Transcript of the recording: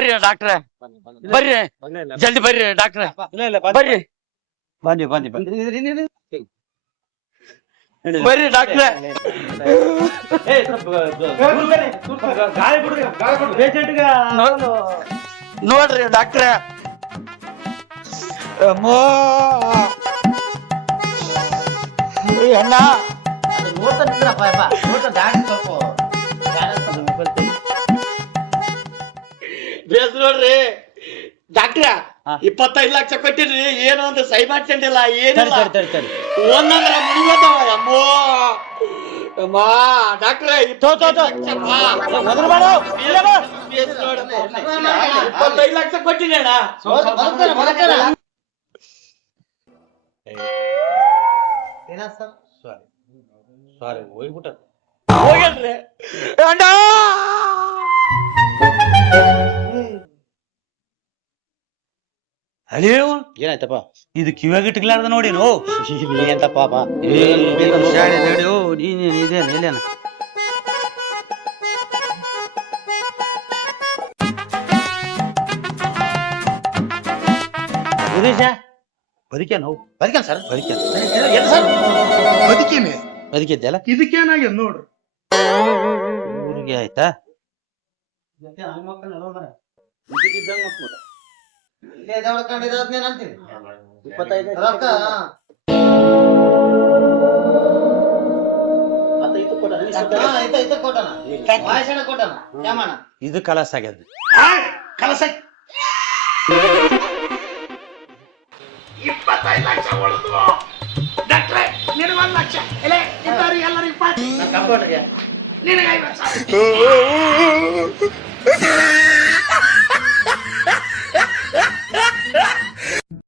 ಬರ್ರಿ ಡಾಕ್ಟ್ರೆ, ಬರ್ರಿ ಜಲ್ದಿ ಬರ್ರಿ ಡಾಕ್ಟ್ರೆ, ಬರ್ರಿ ಬನ್ನಿ ಬರ್ರಿ ಡಾಕ್ಟ್ರೆ. ನೋಡ್ರಿ ಡಾಕ್ಟ್ರೆ, ಅಣ್ಣ ಬೇಸ್ ನೋಡ್ರಿ ಡಾಕ್ಟ್ರ, 25 ಲಕ್ಷ ಕೊಟ್ಟಿರ್ರಿ, ಏನು ಒಂದು ಸೈ ಮಾಡ್ಕೊಂಡಿಲ್ಲ, ಏನಿಲ್ಲ. ಒಂದಂದ್ರ ಮುಗಿದವ ಅಮ್ಮೋ ಅಮ್ಮ ಡಾಕ್ಟ್ರೆ. 25 ಲಕ್ಷ ಕೊಟ್ಟಿನಿ ಅಣ್ಣ. ಹೋಗಲ್ರಿ ಅಣ್ಣ. ಅಯ್ಯೋ ಏನಾಯ್ತಪ್ಪ? ಇದು ಕಿವಿಯಾಗ ಇಟ್ಕಲಾರ್ದ ನೋಡಿ ನೋ ಎಂತಪ್ಪ ಇದೇನ ಬದುಕ್ಯಾ ನಾವು ಬದುಕೇನ್ ಸರ್? ಬದುಕಿನಿ ಬದುಕಿದ್ದೆಲ್ಲ ಇದಕ್ಕೇನಾಗ್ಯದ ನೋಡ್ರಿ. ಊರಿಗೆ ಆಯ್ತಾ ಇದು ಕಲಸ ಆಗ್ಯದ. ಕಲಸ 25 ಲಕ್ಷ ಉಳಿದು ಡಾಕ್ಟ್ರೆ, ನಿನಗೆ 1 ಲಕ್ಷ. ಎಲ್ಲರಿಗೂ 20, ನಿನಗೆ 50 ಸಾವಿರ.